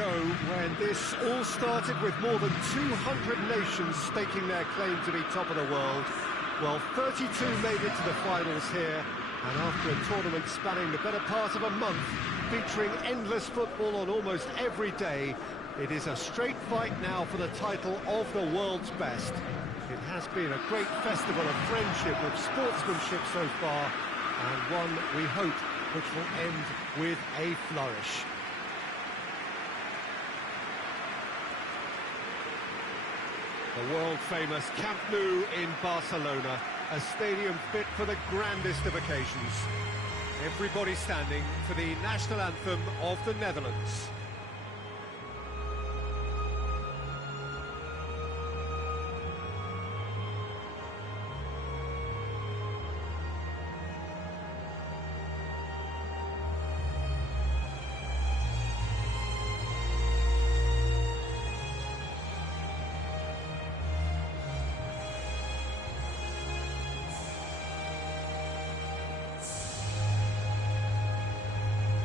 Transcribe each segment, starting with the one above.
ago when this all started with more than 200 nations staking their claim to be top of the world. Well, 32 made it to the finals here, and after a tournament spanning the better part of a month, featuring endless football on almost every day, it is a straight fight now for the title of the world's best. It has been a great festival of friendship, of sportsmanship so far, and one, we hope, which will end with a flourish. The world-famous Camp Nou in Barcelona, a stadium fit for the grandest of occasions. Everybody standing for the national anthem of the Netherlands.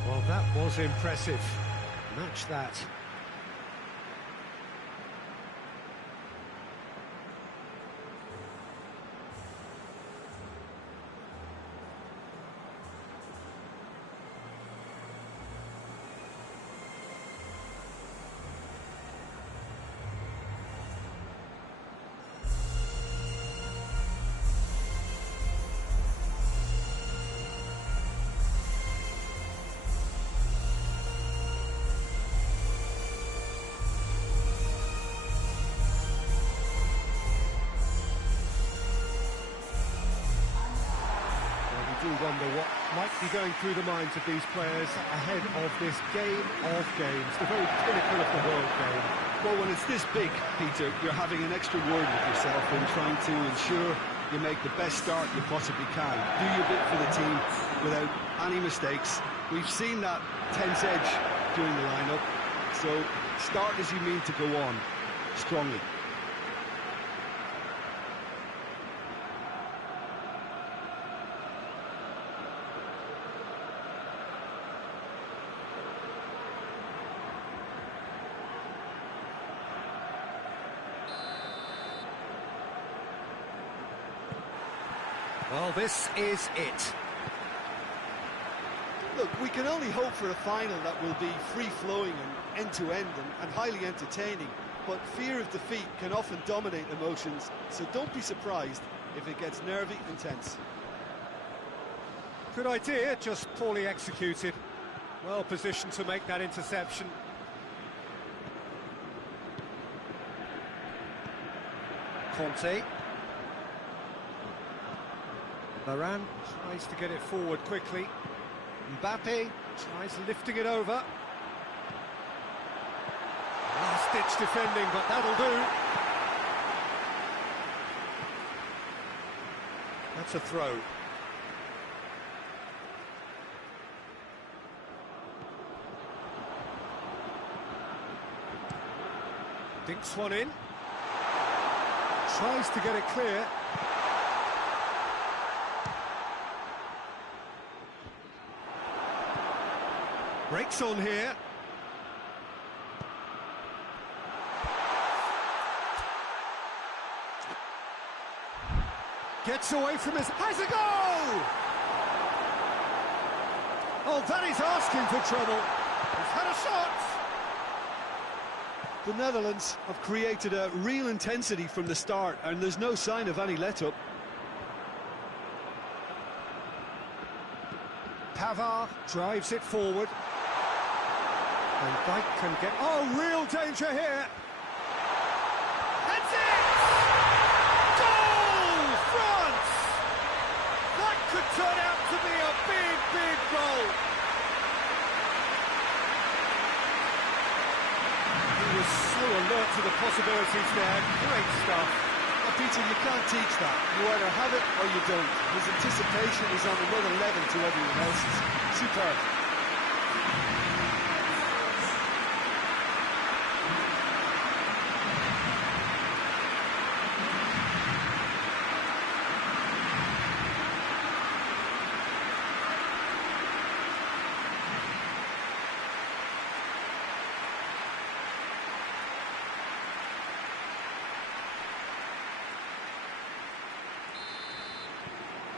Well, that was impressive. Match that. I do wonder what might be going through the minds of these players ahead of this game of games, the very pinnacle of the world game. Well, when it's this big, Peter, you're having an extra word with yourself and trying to ensure you make the best start you possibly can. Do your bit for the team without any mistakes. We've seen that tense edge during the lineup, so start as you mean to go on, strongly. Well, this is it. Look, we can only hope for a final that will be free-flowing and end-to-end and highly entertaining, but fear of defeat can often dominate emotions, so don't be surprised if it gets nervy and tense. Good idea, just poorly executed. Well positioned to make that interception. Conte. Varane tries to get it forward quickly. Mbappe tries lifting it over. Last-ditch defending, but that'll do. That's a throw. Dinks one in. Tries to get it clear. Breaks on here. Gets away from his... Has a goal! Oh, that is asking for trouble. He's had a shot. The Netherlands have created a real intensity from the start, and there's no sign of any let-up. Pavard drives it forward. And Dijk can get... Oh, real danger here! That's it! Goal! France! That could turn out to be a big, big goal! He was so alert to the possibilities there. Great stuff. Well, Peter, you can't teach that. You either have it or you don't. His anticipation is on another level to everyone else's. Superb.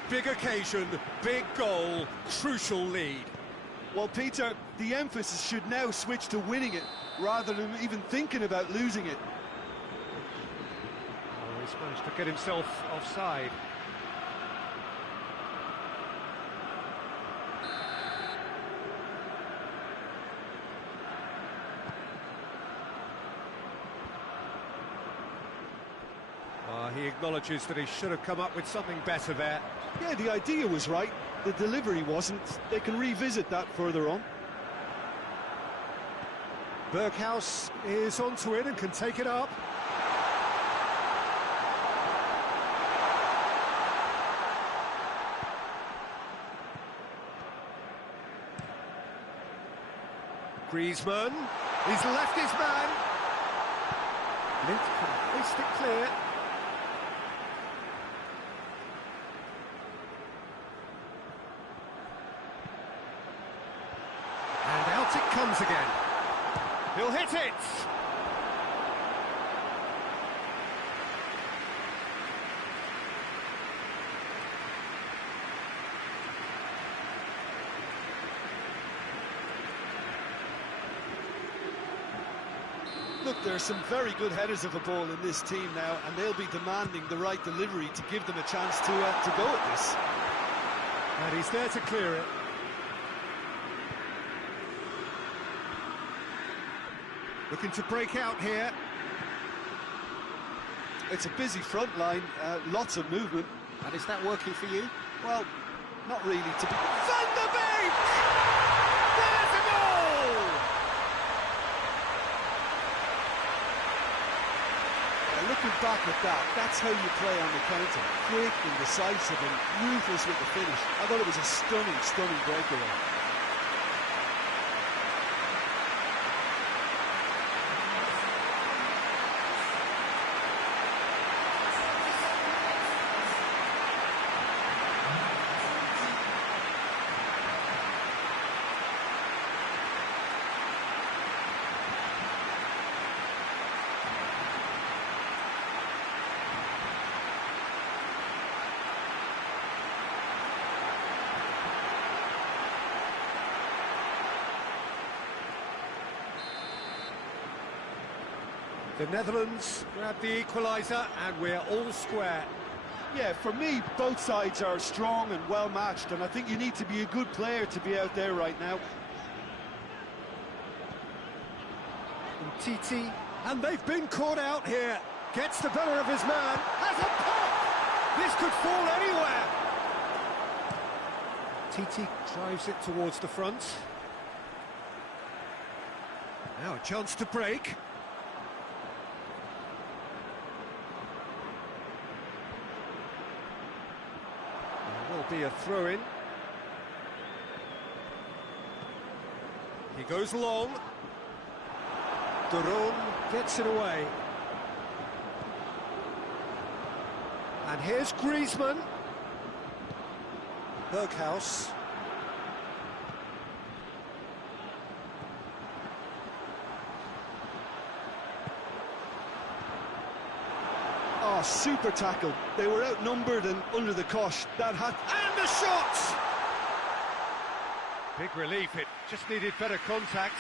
big occasion, big goal, crucial lead. Well, Peter, the emphasis should now switch to winning it, rather than even thinking about losing it. Oh, he's managed to get himself offside. He acknowledges that he should have come up with something better there. Yeah, the idea was right, the delivery wasn't. They can revisit that further on. Berghaus is onto it and can take it up. Griezmann, he's left his man. Lint can hoist it clear. And out it comes again. He'll hit it! Look, there are some very good headers of a ball in this team now, and they'll be demanding the right delivery to give them a chance to go at this. And he's there to clear it. Looking to break out here. It's a busy front line, lots of movement. And is that working for you? Well, not really. Van der Beek! There's a goal! Looking back at that, that's how you play on the counter. Quick and decisive and ruthless with the finish. I thought it was a stunning, stunning breakaway. The Netherlands grab the equaliser and we're all square. Yeah, for me, both sides are strong and well matched, and I think you need to be a good player to be out there right now. And Titi, and they've been caught out here. Gets the better of his man, has a pop! This could fall anywhere. Titi drives it towards the front. Now a chance to break. Be a throw-in. He goes long. De Roon gets it away. And here's Griezmann. Berghaus. Oh, super tackle. They were outnumbered and under the cosh. That had... And the shot! Big relief, it just needed better contact.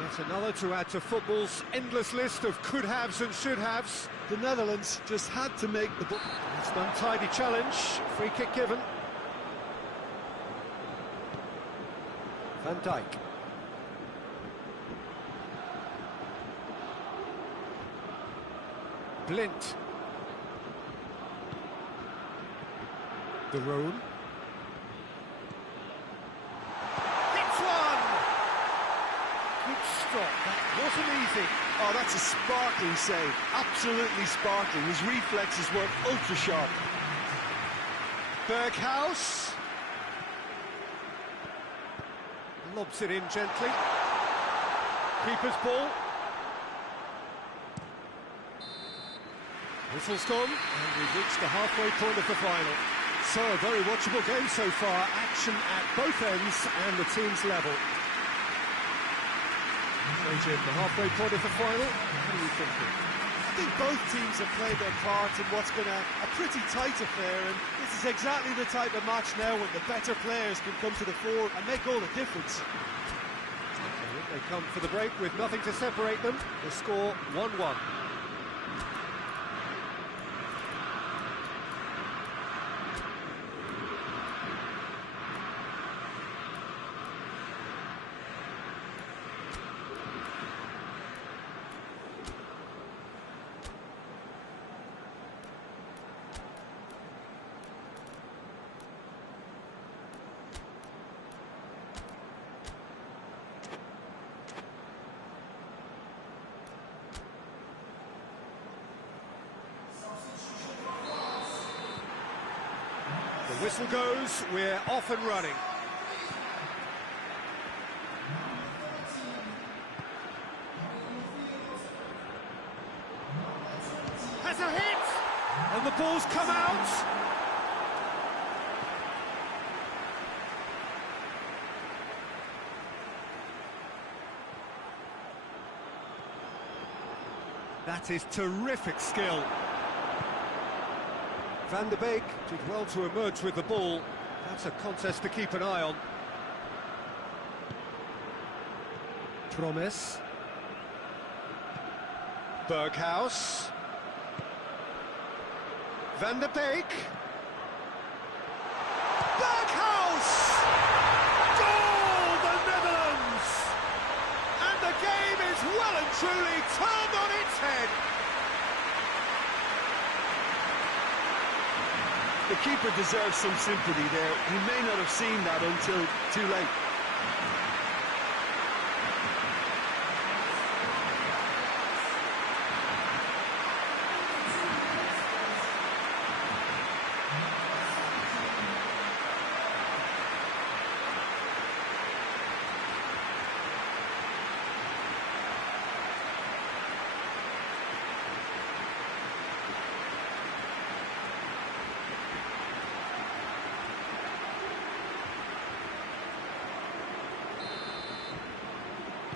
Yet another to add to football's endless list of could-haves and should-haves. The Netherlands just had to make the... It's an untidy challenge, free kick given. Van Dijk. Blint. De Roon. Hits one! Good stop, that wasn't easy. Oh, that's a sparkling save, absolutely sparkling. His reflexes were ultra sharp. Berghaus. Lobs it in gently. Keeper's ball. Whistle's gone, and we've reached the halfway point of the final. So, a very watchable game so far. Action at both ends and the team's level. Jim, the halfway point of the final, what are you thinking? I think both teams have played their part in what's been a pretty tight affair, and this is exactly the type of match now when the better players can come to the fore and make all the difference. They come for the break with nothing to separate them. The score 1-1. The whistle goes, we're off and running. Has a hit! And the ball's come out! That is terrific skill. Van der Beek did well to emerge with the ball. That's a contest to keep an eye on. Promes. Berghuis. Van der Beek. Berghuis! Goal, the Netherlands! And the game is well and truly turned on its head. The keeper deserves some sympathy there. He may not have seen that until too late.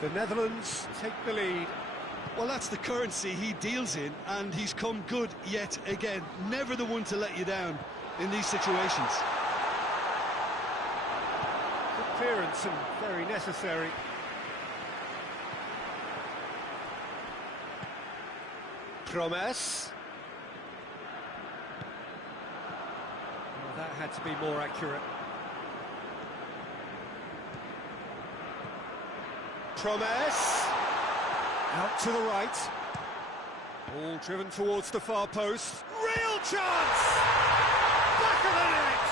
The Netherlands take the lead. Well, that's the currency he deals in, and he's come good yet again. Never the one to let you down in these situations. Good clearance and very necessary. Promes. Well, that had to be more accurate. Promes. Out to the right. Ball driven towards the far post. Real chance! Back of the net!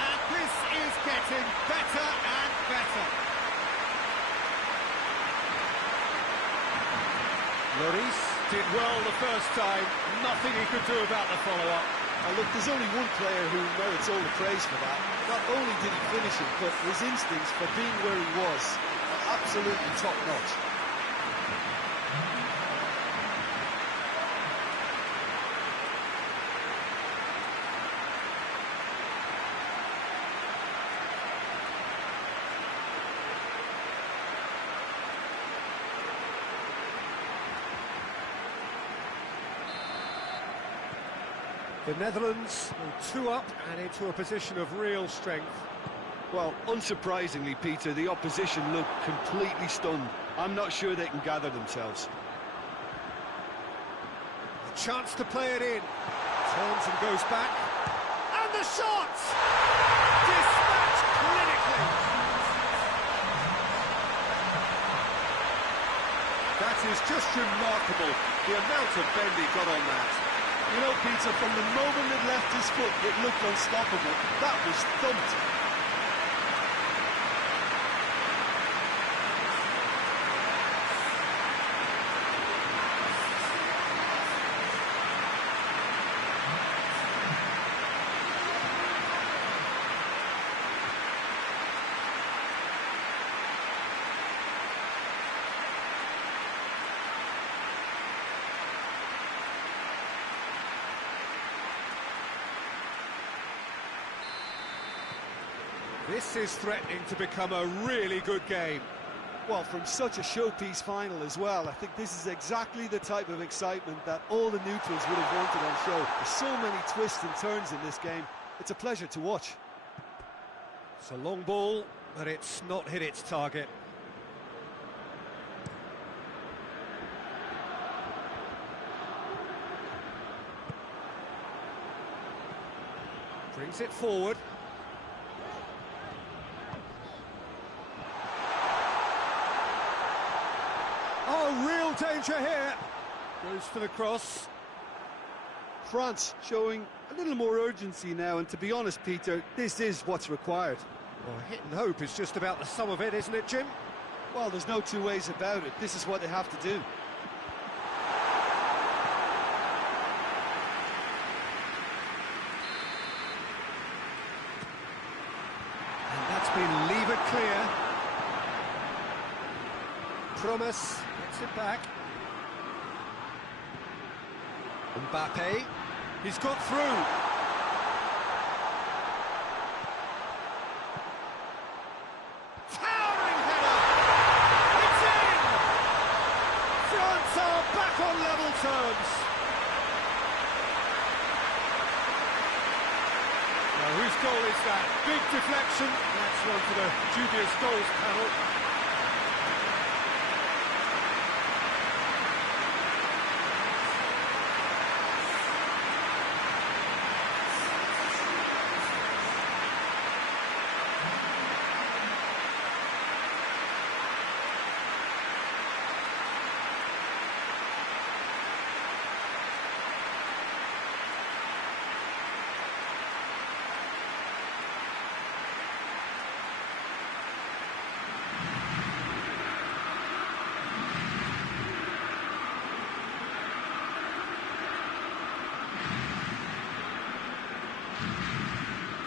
And this is getting better and better. Lloris did well the first time. Nothing he could do about the follow-up. Look, there's only one player who merits all the praise for that. Not only did he finish it, but his instincts for being where he was are absolutely top-notch. The Netherlands will 2 up and into a position of real strength. Well, unsurprisingly, Peter, the opposition look completely stunned. I'm not sure they can gather themselves. A chance to play it in. Turns and goes back. And the shot! Dispatched clinically. That is just remarkable, the amount of bend he got on that. You know, Peter, from the moment it left his foot, it looked unstoppable. That was thumped. This is threatening to become a really good game. Well, from such a showpiece final as well, I think this is exactly the type of excitement that all the neutrals would have wanted on show. There's so many twists and turns in this game. It's a pleasure to watch. It's a long ball, but it's not hit its target. Brings it forward. Oh, real danger here. Goes for the cross. France showing a little more urgency now, and to be honest, Peter, this is what's required. Well, hit and hope is just about the sum of it, isn't it, Jim? Well, there's no two ways about it. This is what they have to do. And that's been levered clear. Promise gets it back. Mbappe, he's got through. Towering header! It's in! France are back on level terms. Now, whose goal is that? Big deflection. That's one for the dubious goals panel.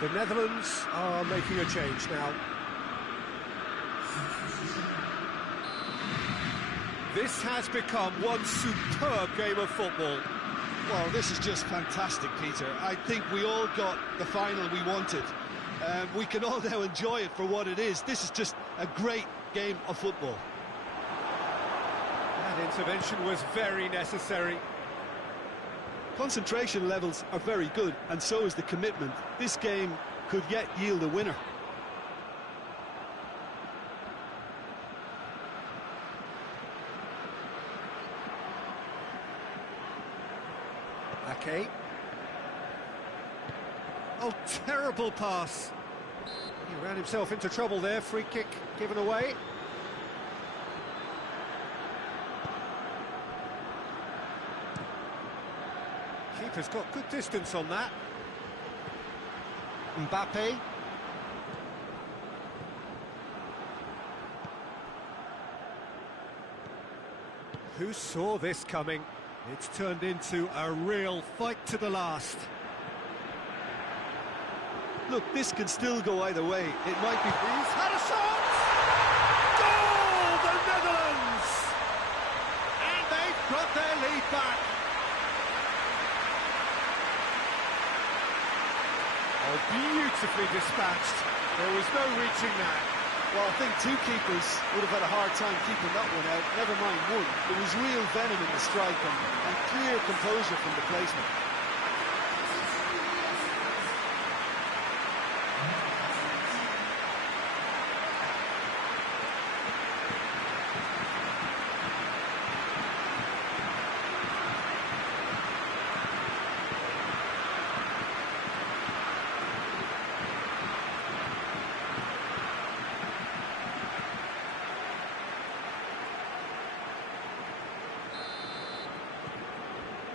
The Netherlands are making a change now. This has become one superb game of football. Well, this is just fantastic, Peter. I think we all got the final we wanted. We can all now enjoy it for what it is. This is just a great game of football. That intervention was very necessary. Concentration levels are very good, and so is the commitment. This game could yet yield a winner. Ake. Oh, terrible pass. He ran himself into trouble there. Free kick given away. Keeper's got good distance on that. Mbappe. Who saw this coming? It's turned into a real fight to the last. Look, this can still go either way. It might be... He's had a shot! Goal! The Netherlands! And they've got their lead back. Oh, beautifully dispatched. There was no reaching that. Well, I think two keepers would have had a hard time keeping that one out, never mind one. There was real venom in the strike and clear composure from the placement.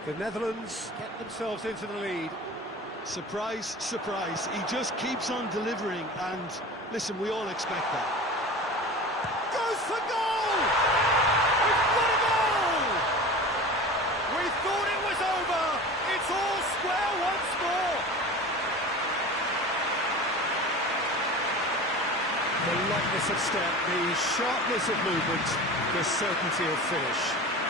The Netherlands get themselves into the lead. Surprise, surprise. He just keeps on delivering, and listen, we all expect that. Goes for goal! We've got a goal! We thought it was over. It's all square once more. The lightness of step, the sharpness of movement, the certainty of finish.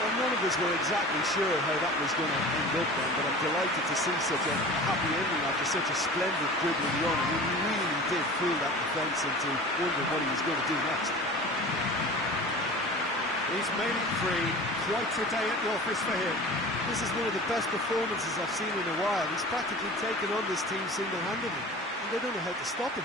Well, none of us were exactly sure how that was going to end up then, but I'm delighted to see such a happy ending after such a splendid dribbling run. I mean, he really did fool that defence into wondering what he was going to do next. He's made it free. Quite a day at the office for him. This is one of the best performances I've seen in a while. He's practically taken on this team single-handedly, and they don't know how to stop him.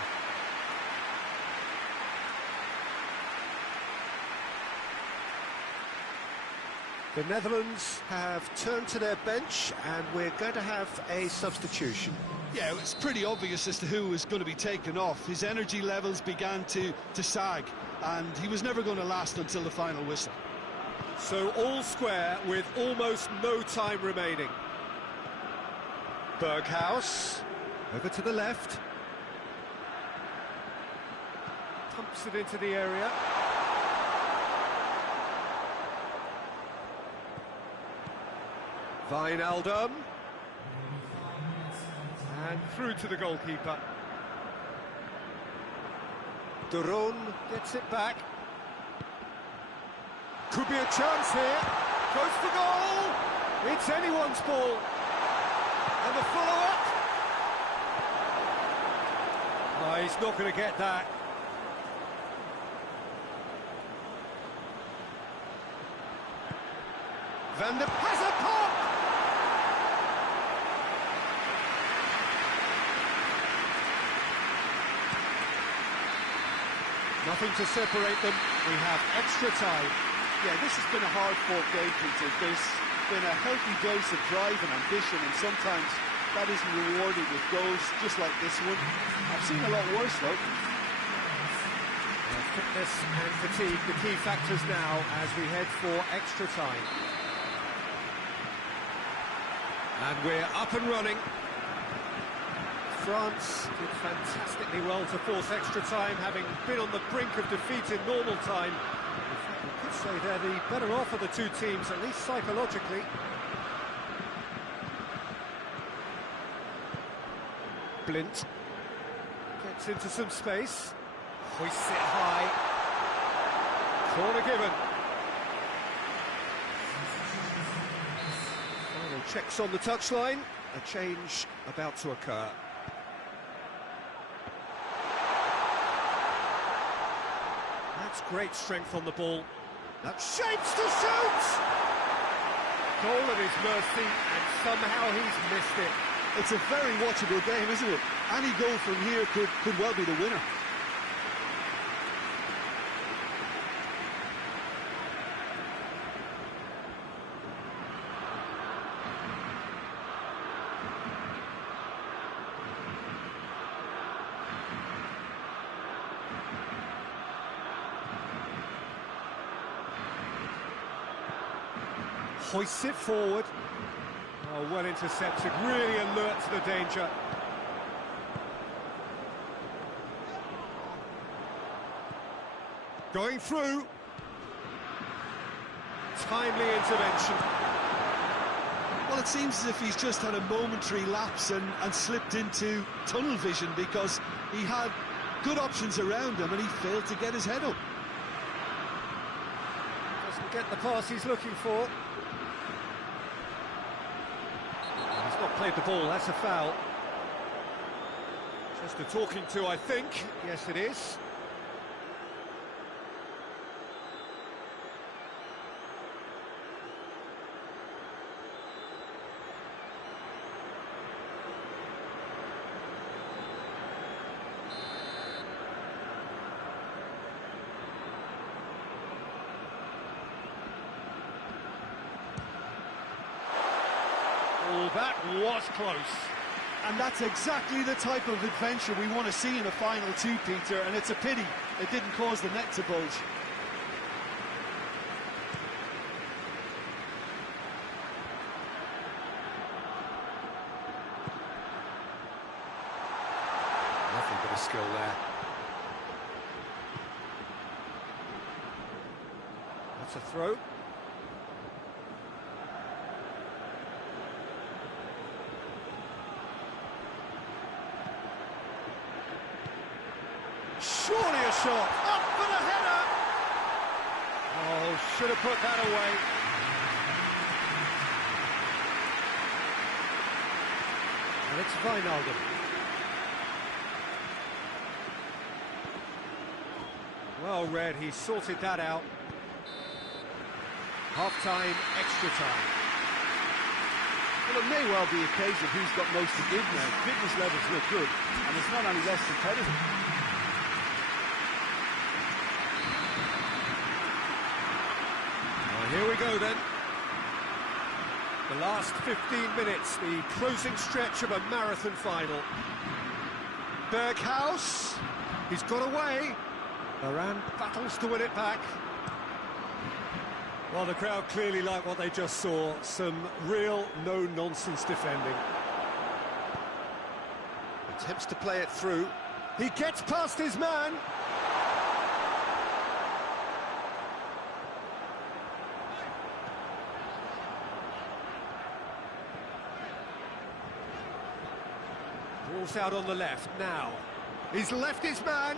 The Netherlands have turned to their bench, and we're going to have a substitution. Yeah, it was pretty obvious as to who was going to be taken off. His energy levels began to sag, and he was never going to last until the final whistle. So all square with almost no time remaining. Berghaus, over to the left. Pumps it into the area. Wijnaldum. And through to the goalkeeper. De Roon gets it back. Could be a chance here. Goes for goal. It's anyone's ball. And the follow-up. Oh, he's not going to get that. Van der has a pop. Nothing to separate them. We have extra time. Yeah, this has been a hard-fought game, Peter. There's been a healthy dose of drive and ambition, and sometimes that isn't rewarded with goals, just like this one. I've seen a lot worse, though. Fitness and fatigue, the key factors now as we head for extra time. And we're up and running. France did fantastically well to force extra time, having been on the brink of defeat in normal time. In fact, we could say they're the better off of the two teams, at least psychologically. Blint gets into some space. Hoists it high. Corner given. Final checks on the touchline. A change about to occur. That's great strength on the ball. That shapes to shoot! Goal at his mercy, and somehow he's missed it. It's a very watchable game, isn't it? Any goal from here could well be the winner. Hoists it forward. Oh, well intercepted, really alert to the danger. Going through. Timely intervention. Well, it seems as if he's just had a momentary lapse and slipped into tunnel vision, because he had good options around him and he failed to get his head up. Doesn't get the pass he's looking for. He's not played the ball, that's a foul. Just a talking to, I think. Yes, it is. Oh, that was close. And that's exactly the type of adventure we want to see in a final two, Peter, and it's a pity it didn't cause the net to bulge. Nothing but a skill there. That's a throw. Surely a shot, up for the header! Oh, should have put that away. And it's Wijnaldum. Well read, he sorted that out. Half-time, extra time. Well, it may well be a case of who's got most to give now. Fitness levels look good, and it's not any less competitive. Well, here we go then. The last 15 minutes, the closing stretch of a marathon final. Berghaus, he's got away. Varane battles to win it back. Well, the crowd clearly like what they just saw. Some real no-nonsense defending. Attempts to play it through. He gets past his man. Ball's out on the left now. He's left his man.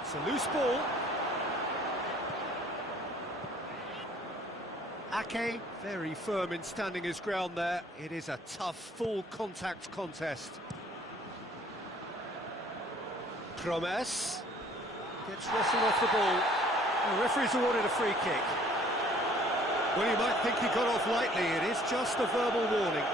It's a loose ball. Ake, very firm in standing his ground there. It is a tough, full-contact contest. Promes gets wrestled off the ball. The referee's awarded a free kick. Well, you might think he got off lightly. It is just a verbal warning.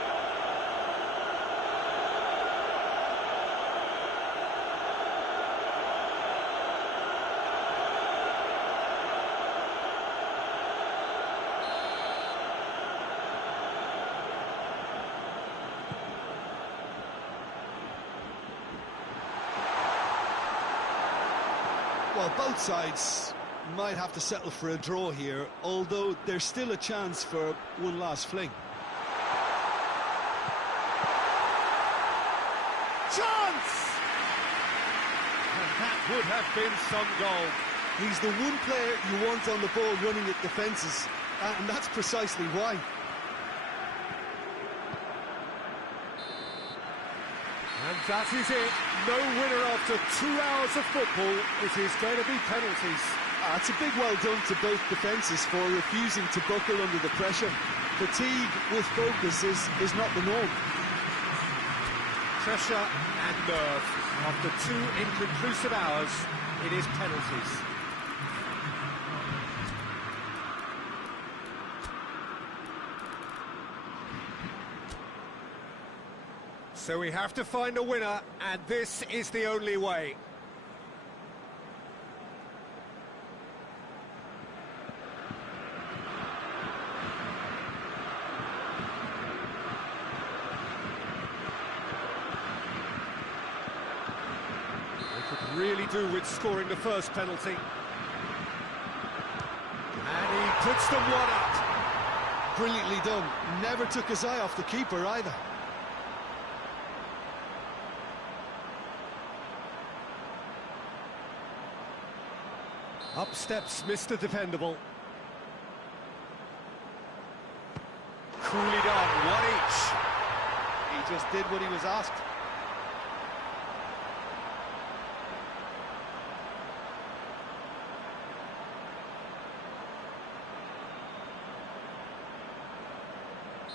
Well, both sides might have to settle for a draw here, although there's still a chance for one last fling. Chance! And that would have been some goal. He's the one player you want on the ball running at defences, and that's precisely why. And that is it. No winner after 2 hours of football. It is going to be penalties. It's a big well done to both defences for refusing to buckle under the pressure. Fatigue with focus is not the norm. Pressure and nerve. After 2 inconclusive hours, it is penalties. So we have to find a winner, and this is the only way. They could really do with scoring the first penalty. And he puts them one up. Brilliantly done. Never took his eye off the keeper either. Up steps Mr. Dependable. Coolly done, one each. He just did what he was asked.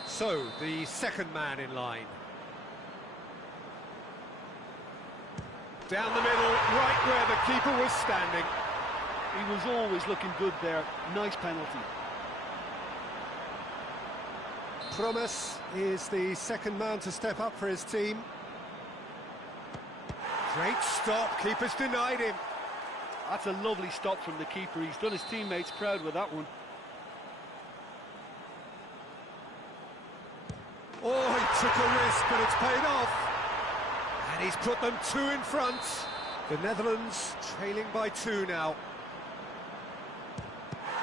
So, the second man in line. Down the middle, right where the keeper was standing. He was always looking good there. Nice penalty. Promes is the second man to step up for his team. Great stop, keeper's denied him. That's a lovely stop from the keeper. He's done his teammates proud with that one. Oh, he took a risk, but it's paid off. And he's put them 2 in front. The Netherlands trailing by 2 now.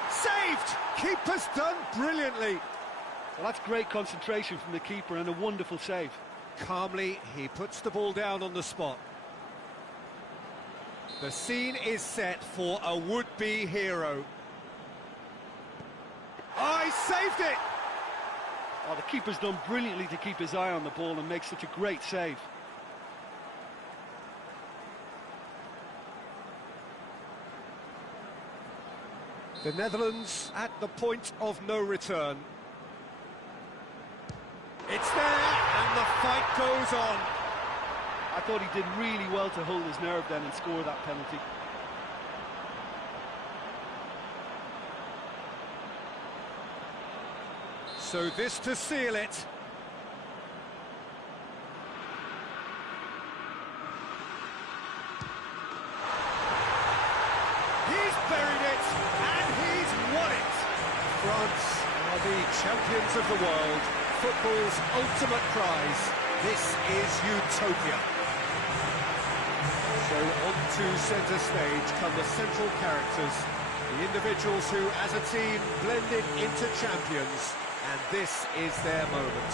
Saved! Keeper's done brilliantly. Well, that's great concentration from the keeper and a wonderful save. Calmly, he puts the ball down on the spot. The scene is set for a would-be hero. Oh, he saved it! Oh, the keeper's done brilliantly to keep his eye on the ball and make such a great save. The Netherlands at the point of no return. It's there, and the fight goes on. I thought he did really well to hold his nerve then and score that penalty. So this to seal it. He's buried it, and he's won it. France are the champions of the world. Football's ultimate prize. This is utopia. So onto centre stage come the central characters, the individuals who, as a team, blended into champions, and this is their moment.